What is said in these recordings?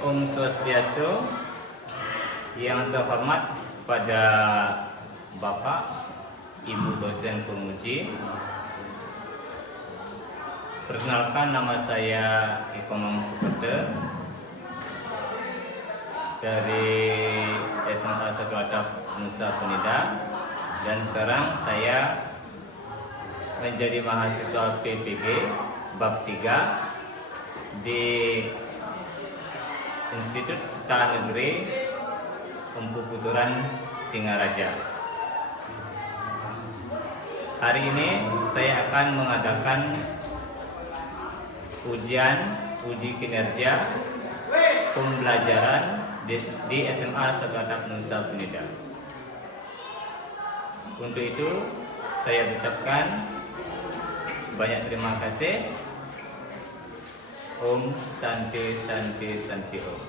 Om Swastiastu. Yang terhormat pada Bapak, Ibu dosen penguji. Perkenalkan, nama saya Ikomang Superte dari SMA 1 Atap Nusa Penida, dan sekarang saya menjadi mahasiswa PPG bab 3 di Institut Setara Negeri Empu Puturan Singaraja. Hari ini saya akan mengadakan uji kinerja pembelajaran di SMA 1 Atap Nusa Penida. Untuk itu saya ucapkan banyak terima kasih. Om Santi Santi Santi Om.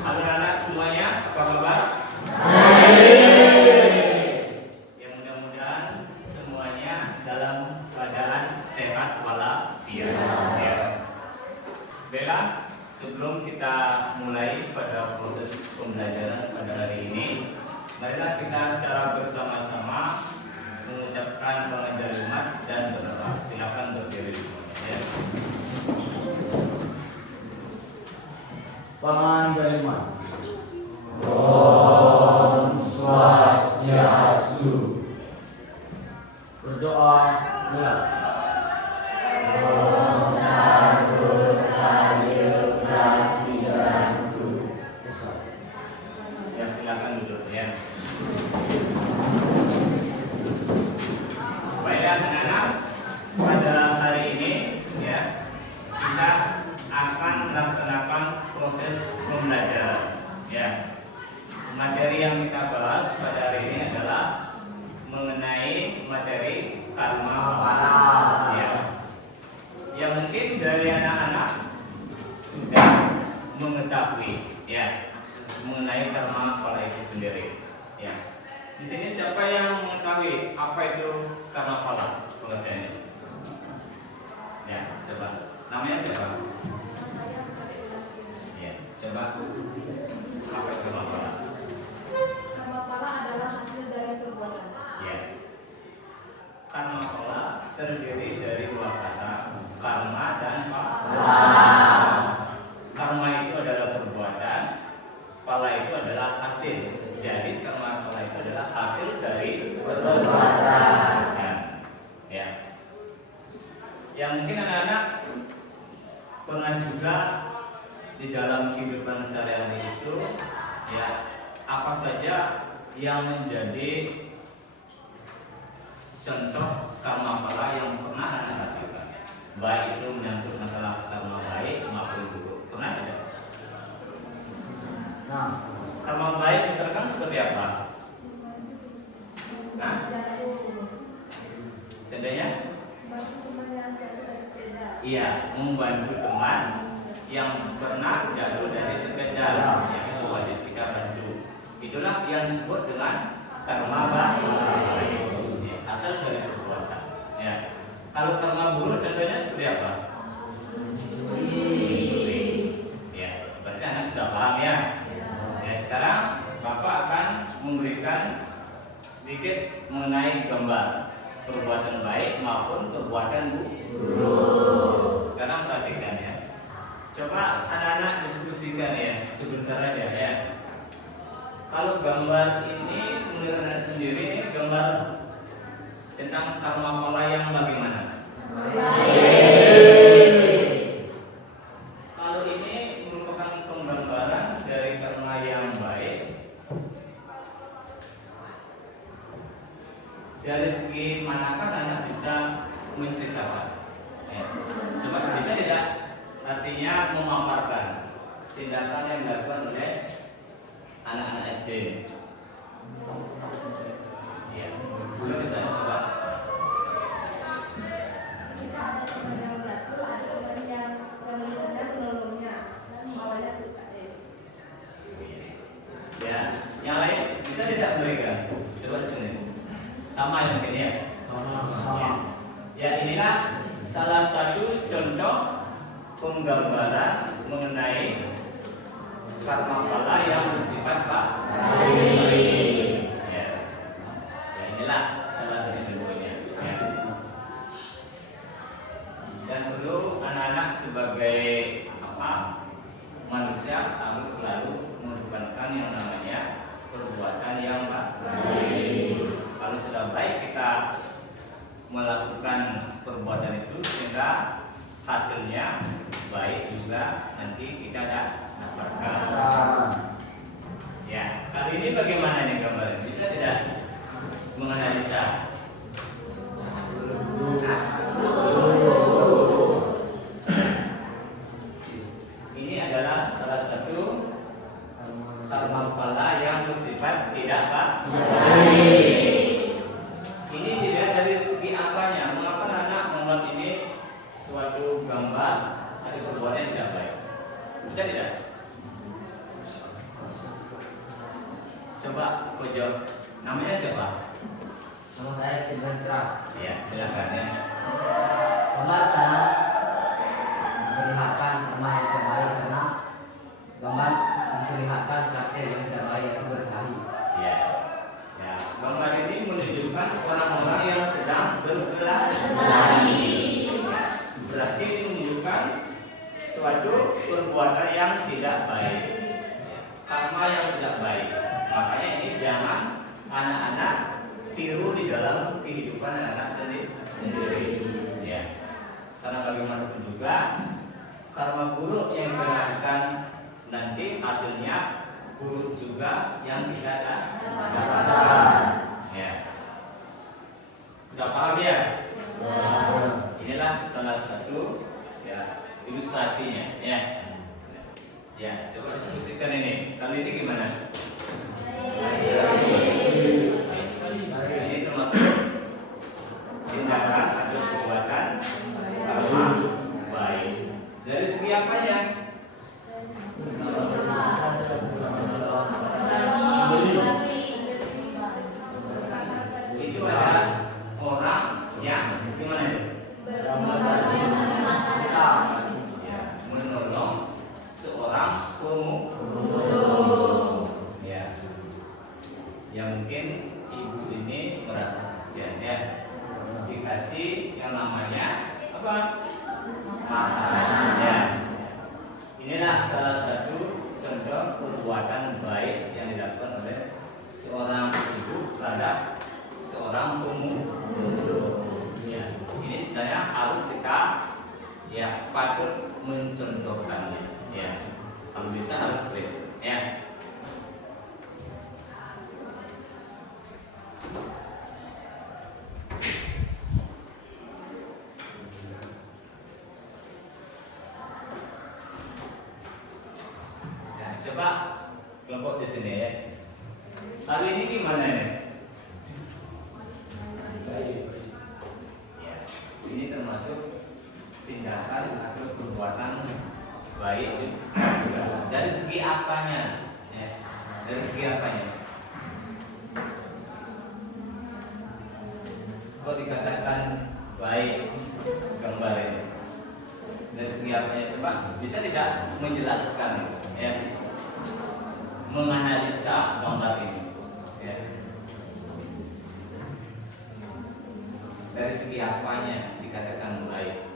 Halo anak semuanya, apa kabar? Ya, mudah-mudahan semuanya dalam keadaan sehat walafiat. Ya. Baiklah, sebelum kita mulai pada proses pembelajaran pada hari ini, marilah kita secara bersama-sama mengucapkan pengajaran dan berdoa. Silakan berdiri semuanya. Ya. Pangandaliman. Om Swastiastu. Berdoa mulai. Om Sargotayo Prasidantu. Ya, silakan duduk ya. Baiklah anak-anak, pada hari ini ya kita akan melaksanakan proses pembelajaran. Ya, materi yang kita bahas pada hari ini adalah mengenai materi karma pala. Ya, yang mungkin dari anak-anak sudah mengetahui ya mengenai karma pala itu sendiri. Ya, di sini siapa yang mengetahui apa itu karma pala pengertiannya? Ya, coba. Namanya siapa? Ya, coba. Apa itu karma pala? Karma pala adalah hasil dari perbuatan. Ya. Karma pala terdiri dari dua kata, karma dan pala. Karma itu adalah perbuatan, pala itu adalah hasil. Jadi karma pala itu adalah hasil dari perbuatan. Ya. Yang mungkin anak-anak pernah juga di dalam kehidupan sehari-hari itu ya, apa saja yang menjadi contoh karma pala yang pernah anak rasakan, baik itu menyangkut masalah karma baik maupun buruk. Pernah tidak? Nah, Karma baik misalkan seperti apa? Nah, contohnya? Iya, membantu teman yang pernah jatuh dari sepeda, yang itu wajib kita bantu. Itulah yang disebut dengan karma baik, ya, asal dari perbuatan. Ya. Kalau karma buruk contohnya seperti apa? Mencuri. Ya, berarti anak sudah paham ya. Ya, sekarang Bapak akan memberikan sedikit mengenai gambar perbuatan baik maupun perbuatan buruk. Sekarang perhatikan ya. Coba anak-anak diskusikan ya, sebentar aja ya. Kalau gambar ini menurut anak sendiri gambar tentang karma pala yang bagaimana? Kalau ini merupakan penggambaran dari karma yang baik, dari segi manakah anak bisa menceritakan? Ya. Coba bisa tidak? Artinya memaparkan tindakan yang dilakukan oleh anak-anak SD. Ya, bisa coba. Jika ada teman yang jatuh, ada teman yang menolongnya dan membawanya ke UKS. Ya, yang lain bisa tidak mereka? Coba di sini. Sama yang mungkin ya. sama. Ya, inilah salah satu contoh penggambaran mengenai karma pala yang bersifat baik. ya. Ya, inilah salah satu contohnya. Ya. Dan perlu anak-anak sebagai manusia harus selalu mengorbankan yang namanya perbuatan yang baik. Kalau sudah baik kita melakukan perbuatan itu sehingga hasilnya baik juga nanti kita dapatkan. Ya, kali ini bagaimana nih gambarnya? Bisa tidak menganalisa? Ini adalah salah satu karma pala yang bersifat tidak baik. Ini dilihat dari segi apanya? Mengapa anak membuat ini suatu gambar ada perbuatan yang tidak baik? Bisa tidak? Coba kau jawab. Namanya siapa? Nama saya Kidrastra. Ya, silakan ya. Gambar sana memperlihatkan karma yang tidak baik karena gambar memperlihatkan praktek yang tidak baik yaitu berkelahi. Ya. Ya, gambar ini menunjukkan orang-orang yang sedang berkelahi. Ya, berarti ini menunjukkan suatu perbuatan yang tidak baik. Karma yang tidak baik. Makanya ini jangan anak-anak tiru di dalam kehidupan anak-anak sendiri. Ya. Karena bagaimanapun juga karma buruk yang dilakukan nanti hasilnya buruk juga yang tidak dapatkan. Ya. Sudah paham ya? Inilah salah satu ya ilustrasinya ya. Ya, coba diskusikan ini. Kali ini gimana? Ini termasuk tindakan atau perbuatan baik. Dari segi apanya? Itu ada orang yang gimana itu? Ya, menolong seorang pemulung. Ya. Ya mungkin ibu ini merasa kasihan ya. Dikasih yang namanya apa? Makanan ya. Inilah salah satu contoh perbuatan baik yang dilakukan oleh seorang ibu terhadap seorang pemulung. Ya. Ini sebenarnya harus kita ya patut mencontohkannya. Ya, kalau bisa harus clear. Ya. Ya, coba kelompok di sini ya. Kali ini gimana ya? Ya, ini termasuk tindakan atau perbuatan baik juga. Dari segi apanya? Ya. Dari segi apanya? Kok dikatakan baik gambar ini? Dari segi apanya? Coba bisa tidak menjelaskan? Ya. Menganalisa gambar ini. Ya. Dari segi apanya dikatakan baik?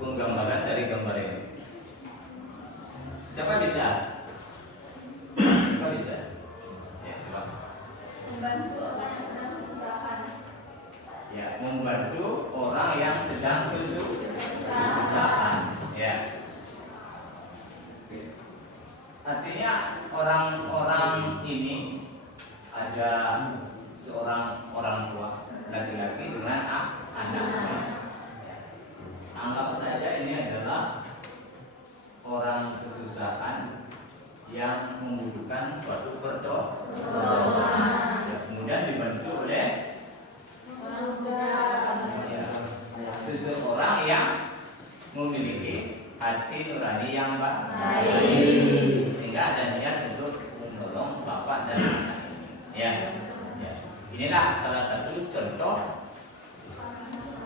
Penggambaran dari gambar ini. Siapa bisa? Siapa bisa? Ya, coba. Membantu orang yang sedang kesusahan. Ya, membantu orang yang sedang kesusahan. Ya. Artinya orang-orang ini ada seorang orang tua laki-laki dengan anaknya. Anggap saja ini adalah orang kesusahan yang membutuhkan suatu pertolongan. Kemudian dibantu oleh seseorang yang memiliki hati nurani yang baik, sehingga ada niat untuk menolong bapak dan anak ini. Ya. Inilah salah satu contoh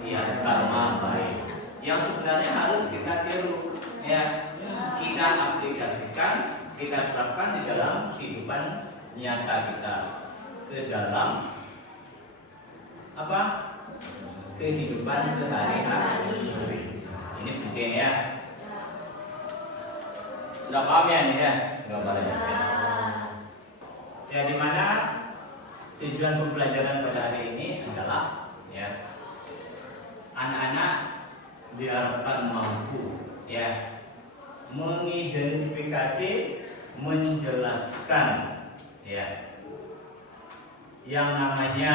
ya karma baik yang sebenarnya harus kita tiru, ya, kita aplikasikan, kita terapkan di dalam kehidupan nyata kita, ke dalam apa, kehidupan sehari-hari. Ini penting ya. Sudah paham ya ini ya gambarnya? Ya, dimana tujuan pembelajaran pada hari ini adalah ya anak-anak diharapkan mampu ya mengidentifikasi, menjelaskan ya yang namanya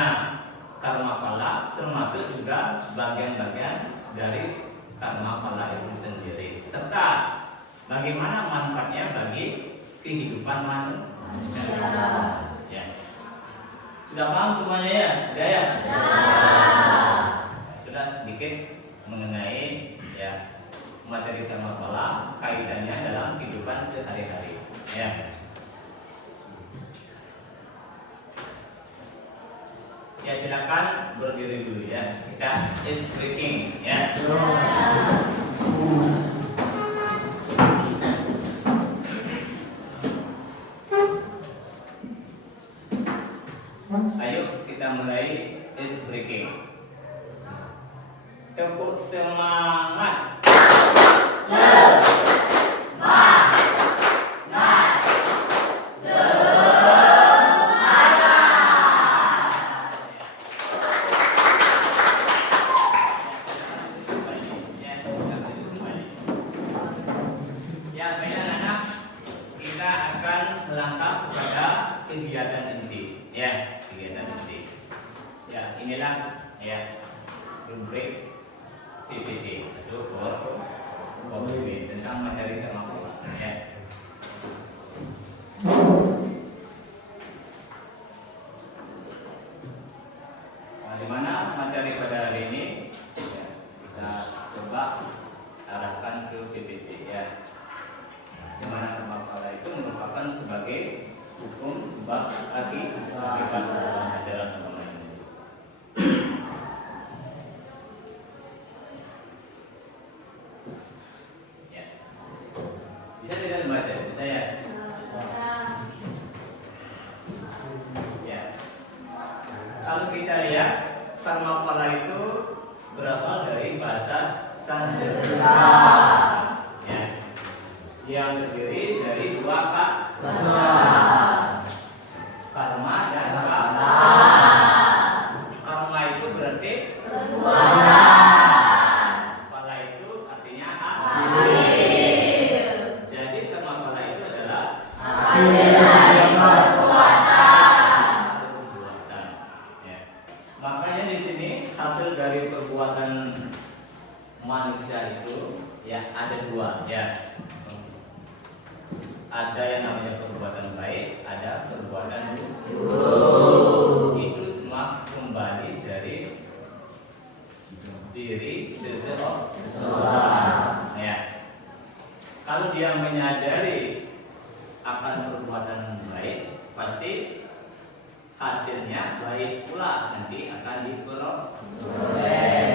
karma pala, termasuk juga bagian-bagian dari karma pala itu sendiri, serta bagaimana manfaatnya bagi kehidupan manusia. Ya. Sudah paham semuanya ya? Sudah ya? Sudah sedikit mengenai ya materi karma pala, kaitannya dalam kehidupan sehari-hari. Ya. Ya, silakan berdiri dulu ya. Kita is breaking ya. Ayo kita mulai is breaking. Tepuk semangat. Ya, baik anak-anak, kita akan melangkah pada kegiatan inti. Ya, kegiatan inti. Ya, inilah ya rubrik PPT atau PowerPoint tentang materi karma pala. Ya. Nah, di mana materi pada hari ini ya, kita coba arahkan ke PPT ya. Di mana karma pala itu merupakan sebagai hukum sebab akibat dalam ajaran agama Hindu. Ya. Bisa tidak membaca? Bisa ya? Ya. Kalau kita lihat karma pala itu berasal dari bahasa Sanskerta. Ya. Yang terdiri dari dua kata, karma dan pala. Karma itu berarti perbuatan, pala itu artinya hasil. Jadi karma pala itu adalah hasil dari perbuatan. Ya. Makanya di sini hasil dari perbuatan manusia itu ya ada dua ya. Ada yang namanya perbuatan baik, ada perbuatan buruk. Itu semua kembali dari diri seseorang. Ya. Kalau dia menyadari akan perbuatan baik, pasti hasilnya baik pula nanti akan diperoleh.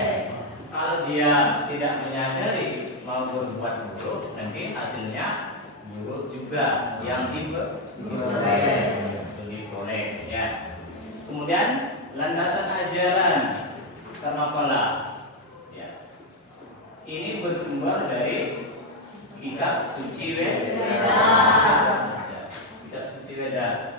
Kalau dia tidak menyadari mau berbuat buruk, nanti hasilnya buruk juga yang diperoleh ya. Kemudian landasan ajaran karma pala ya. Ini bersumber dari kitab suci Weda. Kitab suci Weda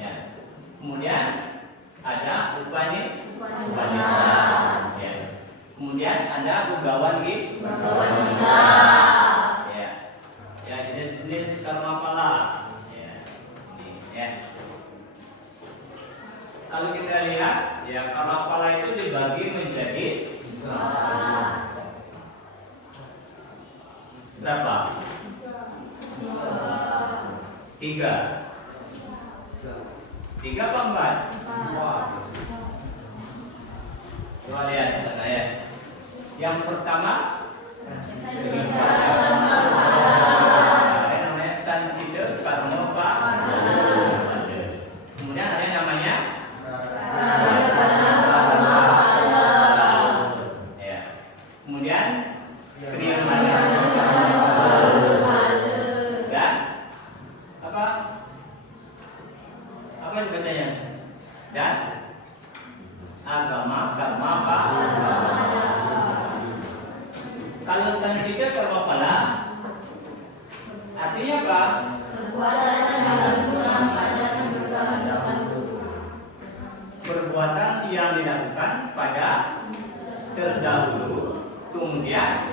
ya. Kemudian ada Upanishad ya. Kemudian ada Bhagavad Gita. Ya, jenis-jenis karma pala. Ya. Ini, ya. Kalau kita lihat, ya karma pala itu dibagi menjadi berapa? 3. 3 apa 4? Coba lihat di sana ya. Yang pertama namanya Sancida Karma Pala. Kemudian ada yang namanya terdahulu, kemudian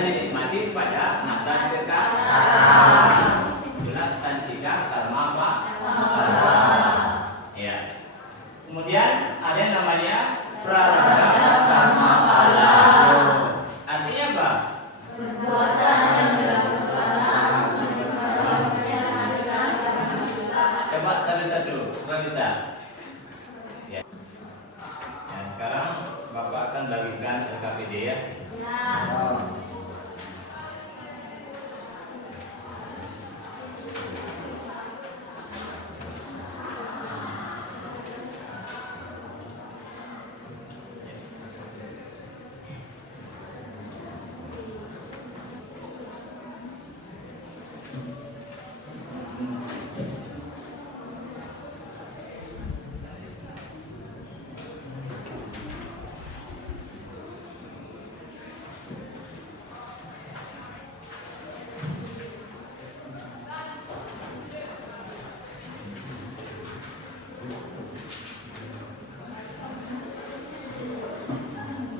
dinikmati pada masa sekarang. Itulah sancika karma apa? Ya. Kemudian ada yang namanya prarabdha karma pala. Artinya apa? Coba satu-satu, coba bisa. Ya. Ya, sekarang Bapak akan bagikan RKPD ya.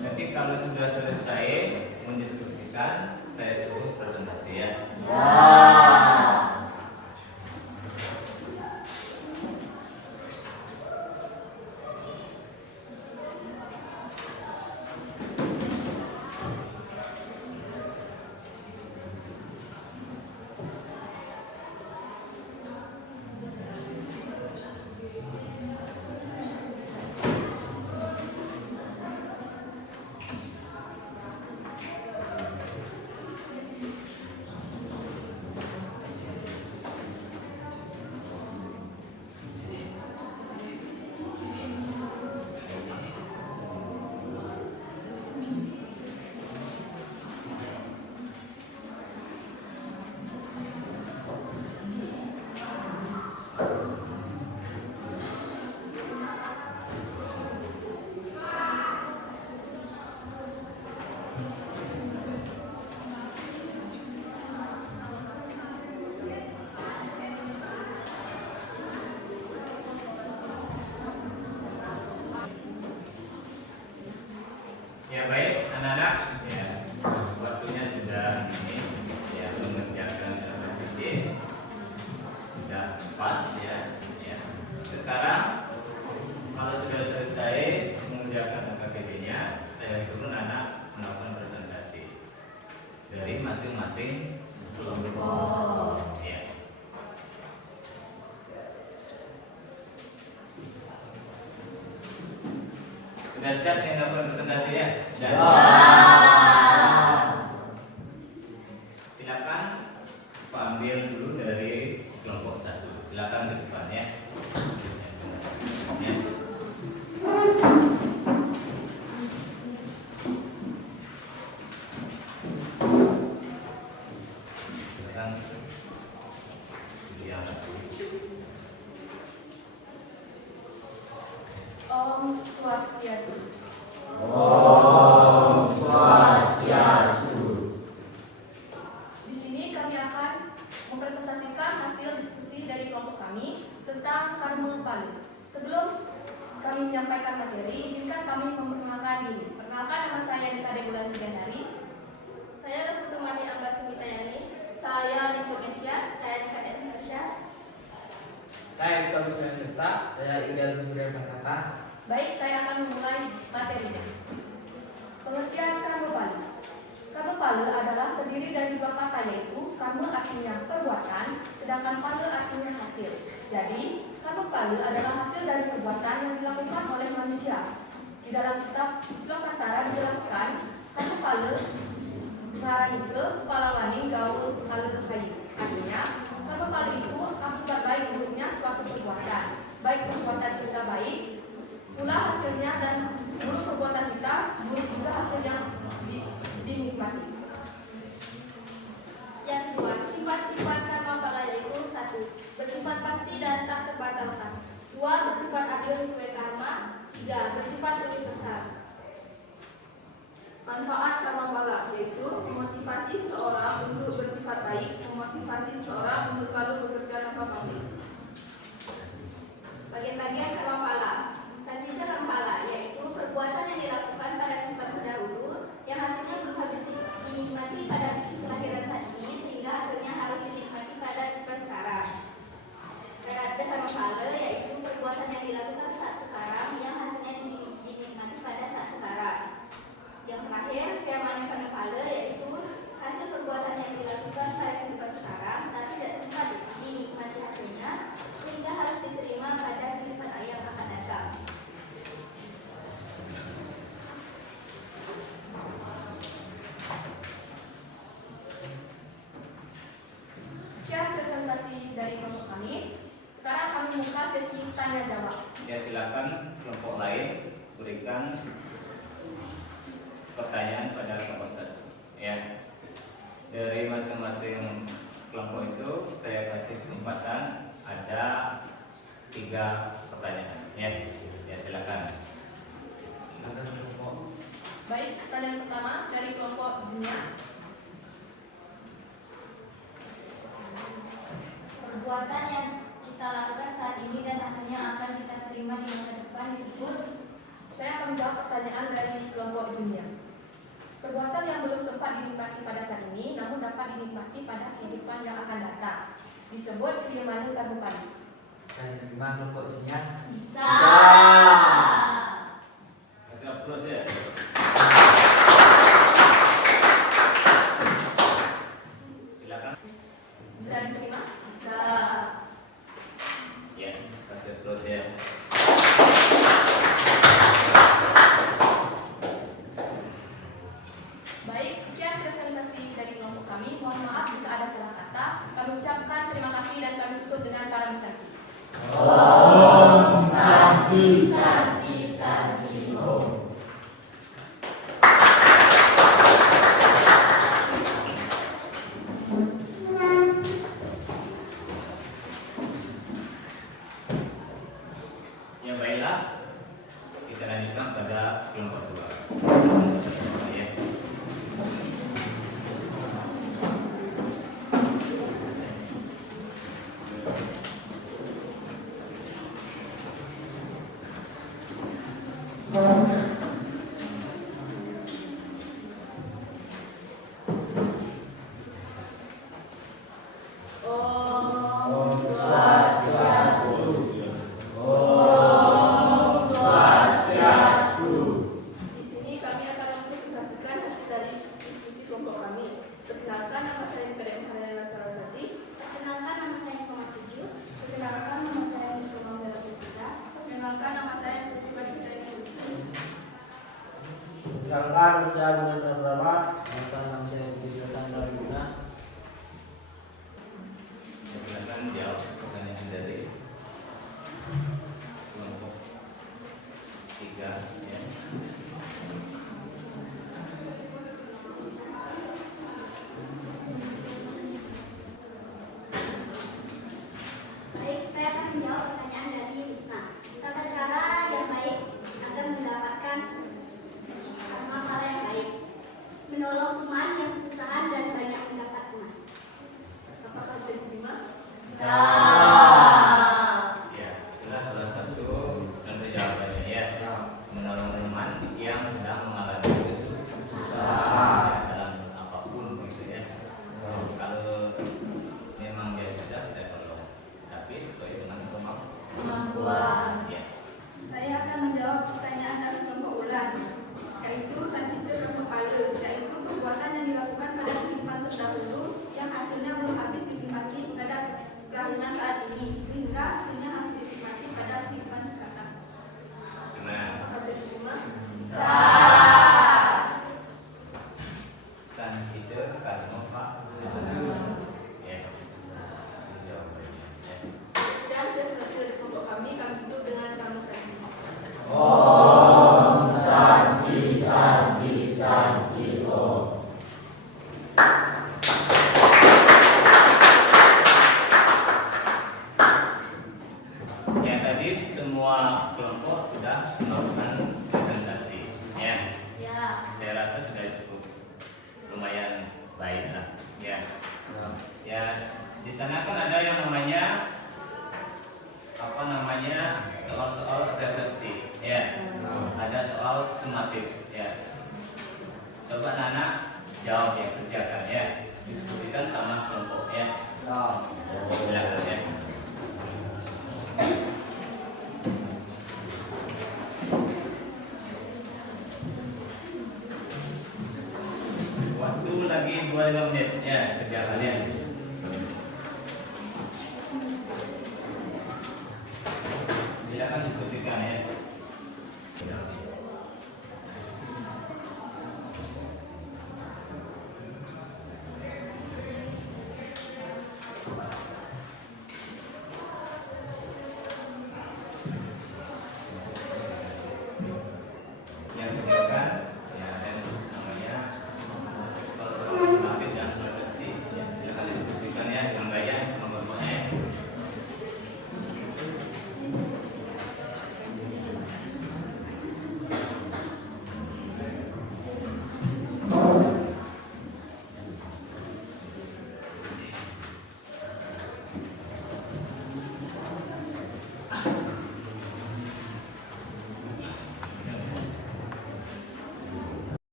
Nanti kalau sudah selesai mendiskusikan, saya suruh presentasi ya. Ya baik anak-anak, ya waktunya sudah ini ya mengerjakan RKPD sudah pas ya. Sekarang kalau sudah selesai mengerjakan RKPD-nya, saya suruh anak melakukan presentasi dari masing-masing kelompok. Ya. Sudah siap yang melakukan presentasi ya? Silakan Pak ambil dulu dari kelompok 1. Silakan ke depan ya. Ya. Silakan. Yang Om Swastiastu. Om Swastiastu. Di sini kami akan mempresentasikan hasil diskusi dari kelompok kami tentang karma pali. Sebelum kami menyampaikan materi, izinkan kami memperkenalkan diri. Perkenalkan, nama saya Dita Debulan Sugandari. Saya Putumani Ambar Sumitayani. Saya Liko Mesya. Saya Dika Desya. Saya Dito Wisnu Tirta. Saya Idal Surya Prakata. Baik, saya akan memulai materinya. Pengertian karma pali. Karma pala adalah terdiri dari dua kata, yaitu karma artinya perbuatan, sedangkan pala artinya hasil. Jadi, karma pala adalah hasil dari perbuatan yang dilakukan oleh manusia. Di dalam kitab Slokatara dijelaskan, karma pala ngarani ke palawani gaul halu hayu. Artinya, karma pala itu akibat baik buruknya suatu perbuatan. Baik perbuatan kita baik, pula hasilnya, dan buruk perbuatan kita, buruk juga hasil yang dinikmati. Yang kedua, sifat-sifat karma pala yaitu 1. Bersifat pasti dan tak terbatalkan. 2. Bersifat adil sesuai karma. 3. Bersifat universal. Manfaat karma pala yaitu memotivasi seseorang untuk bersifat baik, memotivasi seseorang untuk selalu bekerja tanpa pamrih. Bagian-bagian karma pala. Sancika karma pala yaitu Ya silakan kelompok lain berikan pertanyaan pada kelompok satu. Ya, dari masing-masing kelompok itu saya kasih kesempatan ada 3 pertanyaan. Ya silakan. Silakan kelompok. Baik, pertanyaan pertama dari kelompok junior. Perbuatan yang kita lakukan saat ini dan hasilnya akan kita terima di masa depan disebut. Saya akan menjawab pertanyaan dari kelompok junior. Perbuatan yang belum sempat dinikmati pada saat ini, namun dapat dinikmati pada kehidupan yang akan datang, disebut kiriman karma pali. Saya terima kelompok junior. Bisa. Kasih aplaus ya. Silakan. Bisa diterima? Bisa. Ya, kasih aplaus ya. Baik, sekian presentasi dari kelompok kami. Mohon maaf jika ada salah kata. Kami ucapkan terima kasih dan kami tutup dengan para misaki. Om Santi Santi Santi Om. Ya baiklah, kita lanjutkan pada kelompok 2. Ya. Om Swastiastu. Om Swastiastu. Di sini kami akan mempresentasikan hasil dari diskusi kelompok kami. Perkenalkan, nama saya Kadek Maharani Saraswati. Perkenalkan, nama saya Koma Suju. Perkenalkan, nama saya Nikola Mela Puspita. Perkenalkan, nama saya Putri Bajudaya. Perkenalkan, nama saya Bunda Pratama. Silakan nama saya Budi dari Bunda. Silakan jawab pertanyaan dari kelompok 3. Ya. Baik, saya akan menjawab pertanyaan dari Isna. Tata cara yang baik agar mendapatkan karma pahala yang baik. Menolong teman yang kesusahan dan banyak mendapat teman. Apakah bisa diterima? Ya, itulah salah satu contoh jawabannya ya. Menolong teman yang sedang mengalami kesusahan dalam apapun gitu ya. Kalau memang dia susah kita tolong, tapi sesuai dengan Kemampuan. ya. Saya akan menjawab pertanyaan dari kelompok ulan, yaitu sancita kepala, yaitu perbuatan yang dilakukan pada kehidupan terdahulu yang hasilnya belum habis dinikmati pada kelahiran saat ini, sehingga hasilnya harus dinikmati pada kehidupan sekarang. Nah, Apakah bisa diterima? sancita karma pak. Ya. Jawabannya. Ya. Dan hasil dari kelompok kami tutup dengan kamu saja. Om Santi Santi Santi Om. Ya tadi semua kelompok sudah melakukan presentasi. Ya. Ya. Saya rasa sudah cukup lumayan baik lah. Ya. Ya. Ya, di sana kan ada yang namanya soal-soal refleksi. Ya. Ada soal sumatif. Ya. Coba Nana jawab ya, kerjakan ya. Diskusikan sama kelompok ya. Ya. Silakan ya. Waktu lagi 25 menit ya, kerjakan ya. Silakan diskusikan ya.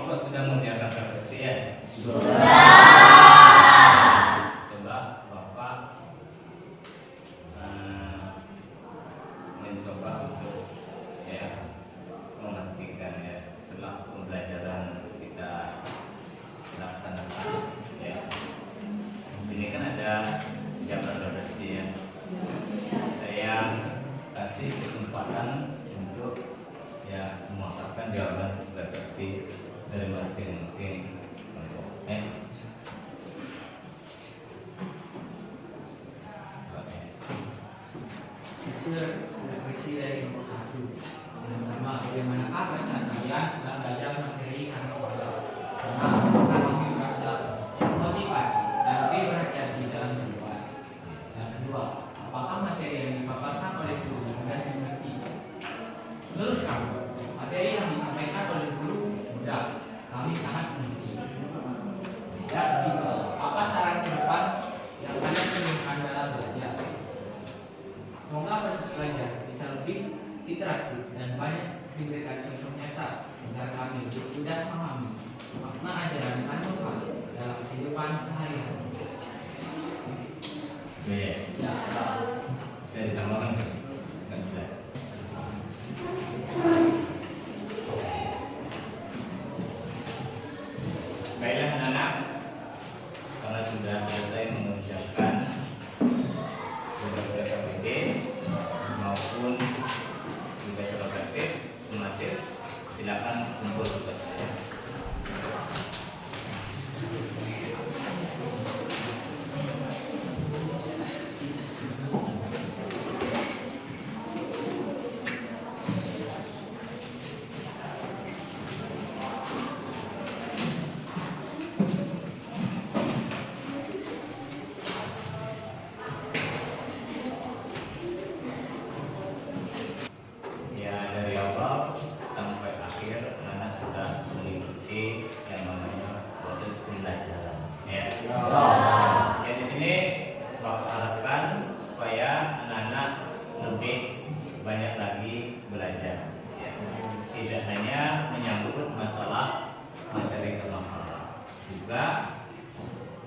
Bapak sudah menyiapkan refleksi ya? Coba Bapak mencoba untuk ya memastikan ya setelah pembelajaran kita laksanakan ya. Di sini kan ada jawaban refleksi ya. Saya kasih kesempatan untuk ya memaparkan jawaban refleksi dari masing-masing kelompok. Hasil refleksi dari kelompok satu. Yang pertama, bagaimanakah rasa kalian setelah belajar materi karena kami merasa motivasi dan lebih perhatian di dalam kehidupan. Yang kedua, apakah materi yang dipaparkan oleh guru mudah dimengerti? Menurut kamu, materi yang disampaikan oleh guru mudah, kami sangat mengerti. Dan ketiga, apa saran ke depan yang kalian temukan dalam belajar? Semoga proses belajar bisa lebih interaktif dan banyak diberikan contoh nyata agar kami lebih mudah memahami makna ajaran Karma dalam kehidupan sehari-hari. Ya, saya ditambahkan nggak bisa. Baiklah anak-anak, karena sudah selesai mengerjakan tugas PKPD maupun tugas praktik sematir, silakan kumpul tugas saya. Ya, dari awal sampai akhir anak sudah mengikuti yang namanya proses pembelajaran. Ya. Ya, di sini Bapak harapkan supaya anak-anak lebih banyak lagi belajar. Ya. Tidak hanya menyangkut masalah materi kemahalan, juga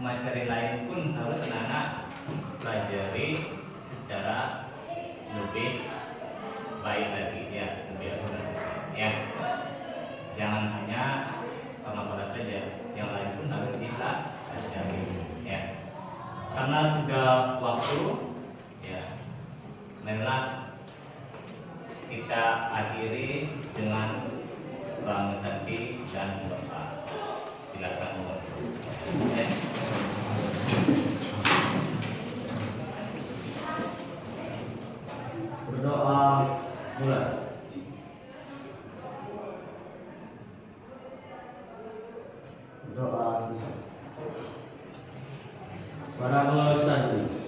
materi lain pun harus anak-anak pelajari secara lebih baik lagi ya, lebih akurat ya. Jangan hanya kemahalan saja, yang lain pun harus kita pelajari ya. Karena sudah waktu ya, marilah kita akhiri dengan Bang Santi dan Bapak. Silakan mengutus ya. Berdoa mulai. Doa sisa. Para Santi.